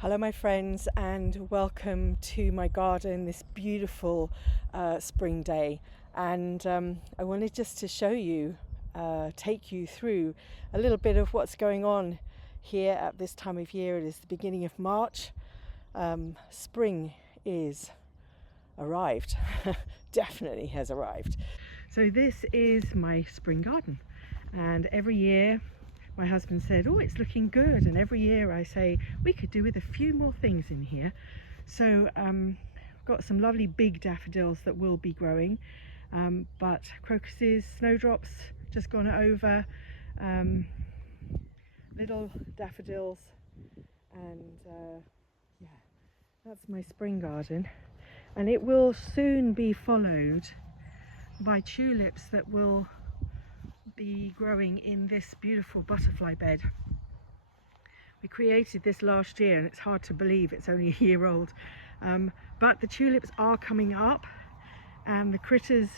Hello my friends, and welcome to my garden this beautiful spring day. And I wanted just to show you, take you through a little bit of what's going on here at this time of year. It is the beginning of March. Spring is arrived, definitely has arrived. So this is my spring garden, and every year my husband said, oh, it's looking good, and every year I say we could do with a few more things in here. So I've got some lovely big daffodils that will be growing, but crocuses, snowdrops just gone over, little daffodils, and yeah, that's my spring garden. And it will soon be followed by tulips that will be growing in this beautiful butterfly bed. We created this last year, and it's hard to believe it's only a year old, but the tulips are coming up, and the critters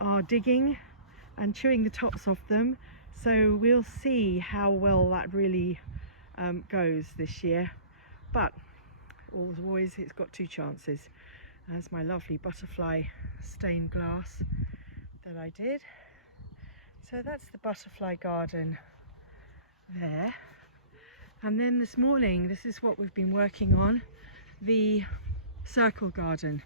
are digging and chewing the tops off them, so we'll see how well that really goes this year. But always it's got two chances. That's my lovely butterfly stained glass that I did. So that's the butterfly garden there. And then this morning, this is what we've been working on, the circle garden.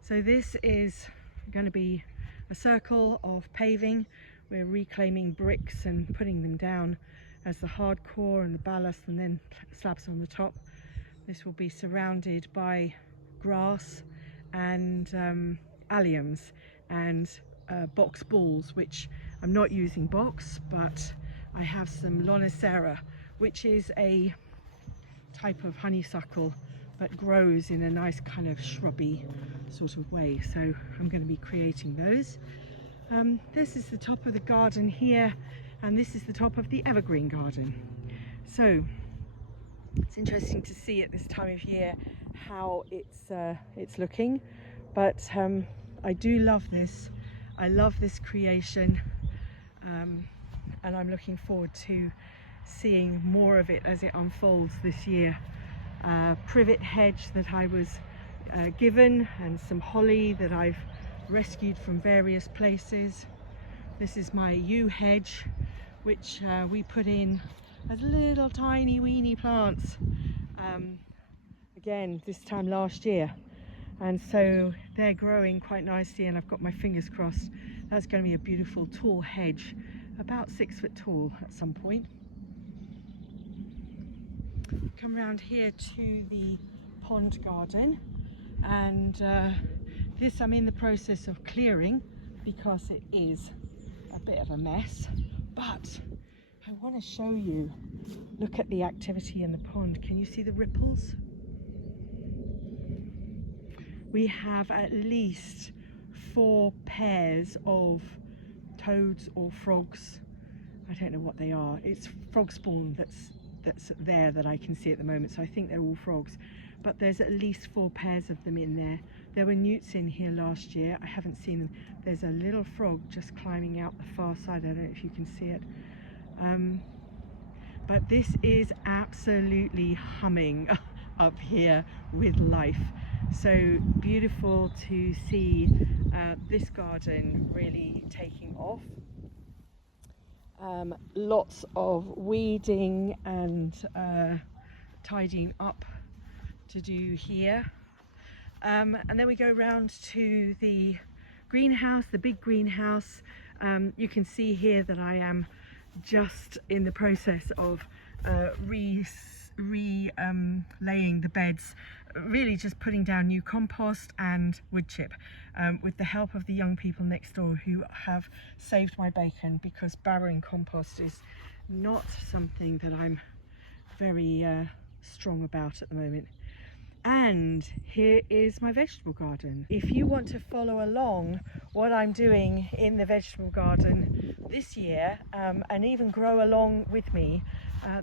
So this is going to be a circle of paving. We're reclaiming bricks and putting them down as the hard core and the ballast, and then slabs on the top. This will be surrounded by grass and alliums and box balls, which I'm not using box, but I have some Lonicera, which is a type of honeysuckle that grows in a nice kind of shrubby sort of way. So I'm going to be creating those. This is the top of the garden here, and this is the top of the evergreen garden. So it's interesting to see at this time of year how it's looking, but I do love this. I love this creation, and I'm looking forward to seeing more of it as it unfolds this year. Privet hedge that I was given, and some holly that I've rescued from various places. This is my yew hedge, which we put in as little tiny weeny plants again this time last year, and so they're growing quite nicely, and I've got my fingers crossed that's going to be a beautiful tall hedge, about 6 foot tall at some point. Come round here to the pond garden, and this I'm in the process of clearing because it is a bit of a mess, but I want to show you, look at the activity in the pond. Can you see the ripples? We have at least 4 pairs of toads or frogs. I don't know what they are. It's frog spawn that's there that I can see at the moment, so I think they're all frogs, but there's at least 4 pairs of them in there. There were newts in here last year. I haven't seen them. There's a little frog just climbing out the far side. I don't know if you can see it, but this is absolutely humming up here with life. So beautiful to see this garden really taking off. Lots of weeding and tidying up to do here, and then we go round to the greenhouse, the big greenhouse. You can see here that I am just in the process of laying the beds, really just putting down new compost and wood chip, with the help of the young people next door who have saved my bacon, because barrowing compost is not something that I'm very strong about at the moment. And here is my vegetable garden. If you want to follow along what I'm doing in the vegetable garden this year, and even grow along with me,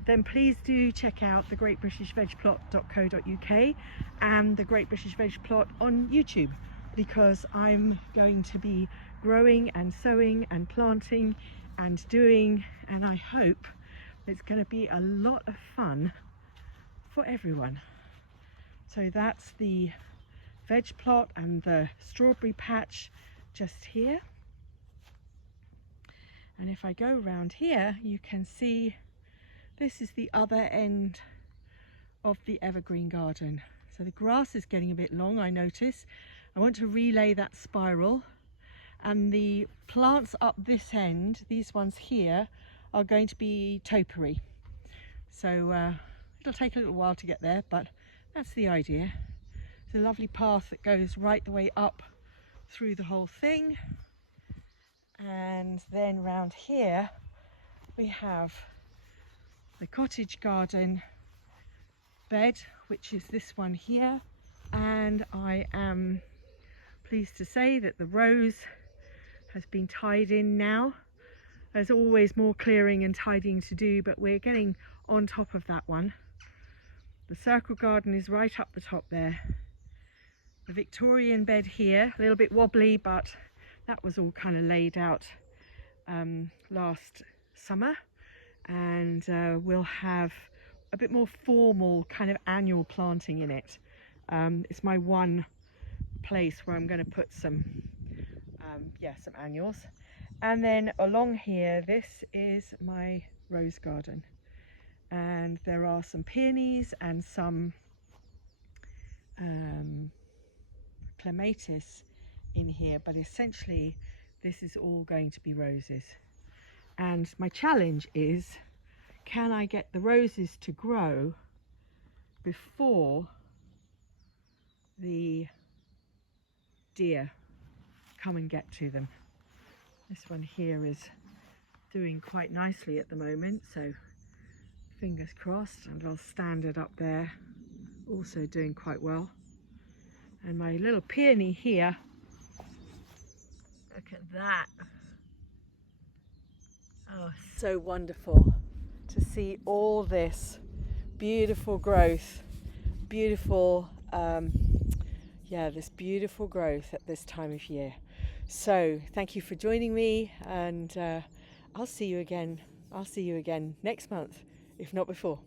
then please do check out the greatbritishvegplot.co.uk and the Great British Veg Plot on YouTube, because I'm going to be growing and sowing and planting and doing, and I hope it's going to be a lot of fun for everyone. So that's the veg plot and the strawberry patch just here. And if I go around here, you can see this is the other end of the evergreen garden. So the grass is getting a bit long, I notice. I want to relay that spiral, and the plants up this end, these ones here, are going to be topiary. So it'll take a little while to get there, but that's the idea. It's a lovely path that goes right the way up through the whole thing. And then round here we have the cottage garden bed, which is this one here, and I am pleased to say that the rose has been tied in now. There's always more clearing and tidying to do, but we're getting on top of that one. The circle garden is right up the top there. The Victorian bed here, a little bit wobbly, but that was all kind of laid out last summer, and we'll have a bit more formal kind of annual planting in it. It's my one place where I'm going to put some some annuals. And then along here, this is my rose garden, and there are some peonies and some clematis in here, but essentially this is all going to be roses. And my challenge is, can I get the roses to grow before the deer come and get to them? This one here is doing quite nicely at the moment, so fingers crossed, and I'll stand it up there, also doing quite well. And my little peony here, look at that. Oh, so wonderful to see all this beautiful growth, beautiful this beautiful growth at this time of year. So thank you for joining me, and I'll see you again next month, if not before.